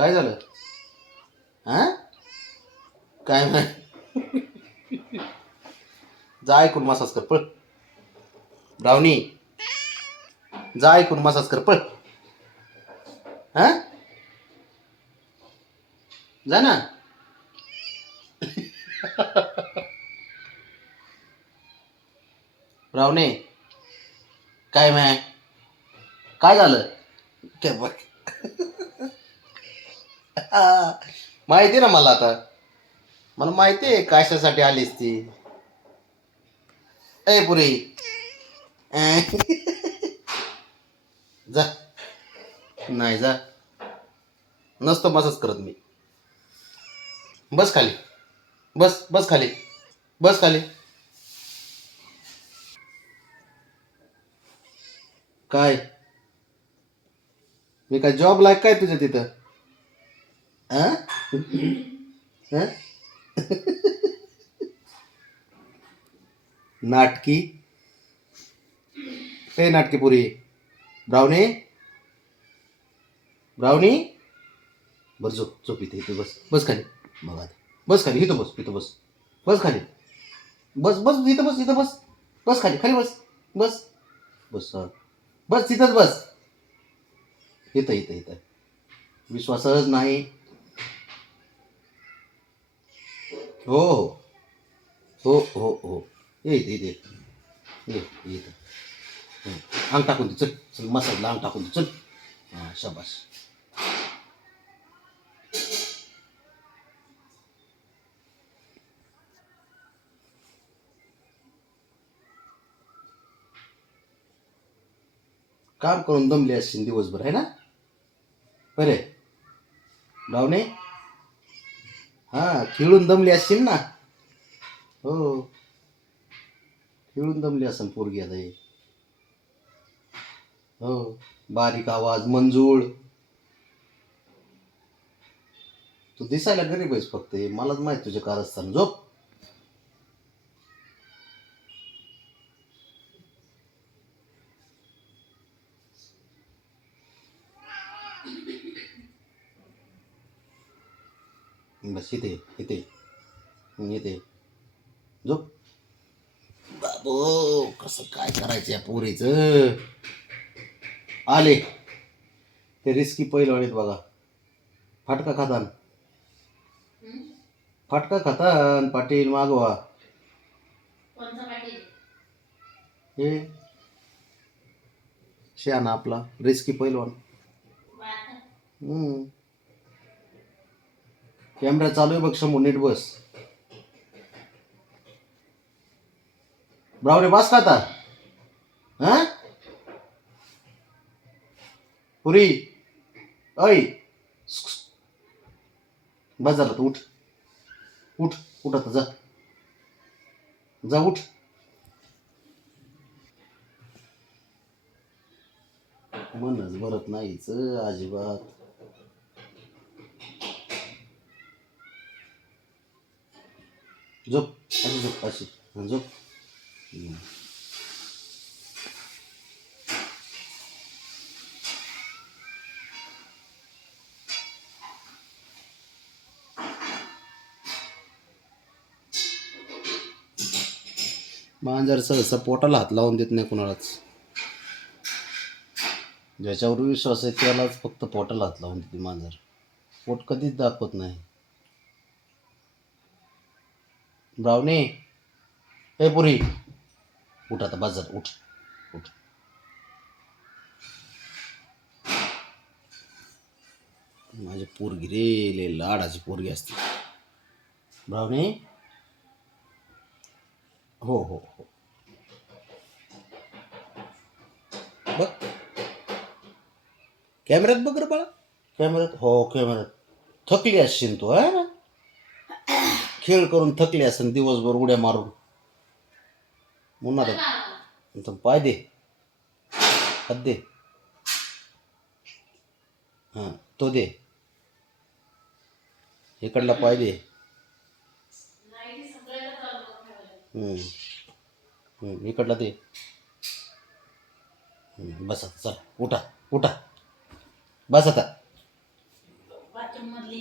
काय झालं? हा काय नाही. जा ऐकून मसाज कर पळ. ब्राउनी जा ऐकून मसाज कर पळ. हा जा ना. ब्राउनी काय माय काय झालं ते बघ. माहिती ना मला आता. मला माहिती आहे कशासाठी आलीस ती. ए पुरी जा. नाही जा. नसतो मसाज करत मी. बस खाली. बस बस खाली. बस खाली. काय मी काय जॉब लायक काय तुझ्या तिथं? आ? हं? नाटकी ए नाटकी पुरी. ब्राउनी ब्राउनी बस झोप झोप इथे इथे बस बस खाली. बघा बस खाली. इथं बस इथं बस. बस खाली. बस बस इथं बस इथं बस. बस खाली खाली बस. बस बस बस तिथंच बस. इथं इथं इथं. विश्वासच नाही. हो हो हो हो हो. ये इथे इथे ये इथं. अंग टाकून दे चल चल मसाजला अंग टाकून दे चल. हां शाबास. काम करून दमले असतील दिवसभर आहे ना बरे डावणे. हां खेळून दमले असतील ना. हो खेळून दमले असेल पोरगी आता हे. हो बारीक आवाज मंजूळ. तू दिसायला गरीब आहेस फक्त हे मलाच माहित तुझे कारस्थान. झोप. बस इथे इथे इथे झोप. बाबो कसं काय करायचं या पोरीचं. आले ते रिस्की पहिलवाडीत बघा. फाटका खातान फाटका खातान पाटील मागवा. हे शहाणा आपला रिस्की पहिलवान. कॅमेरा चालू आहे बघ समोर नीट बस. ब्रावरे बस खाता हा पुरी ऐ बस झालं तू उठ उठ उठ आता जा जा उठ. मनच भरत नाहीच अजिबात. झोप अशी झोप अशी झोप. मांजर सहसा पोटाला हात लावून देत नाही कुणालाच. ज्याच्यावर विश्वास आहे त्यालाच फक्त पोटाला हात लावून देते मांजर. पोट कधीच दाखवत नाही. ब्रावणी ए पुरी उठ आता बाजार उठ उठ. माझी पोरगी रे लय लाडाची पोरगी असते. ब्रावणी हो हो हो बघ कॅमेऱ्यात बघ रे बाळा. कॅमेऱ्यात हो कॅमेऱ्यात. थकली असशील तू हा. खेळ करून थकली असेल दिवसभर उड्या मारून. म्हणून पाय दे हात दे. हां तो दे इकडला पाय दे. इकडला दे. बस आता चला उठा उठा बस आता. बाथरूम मधली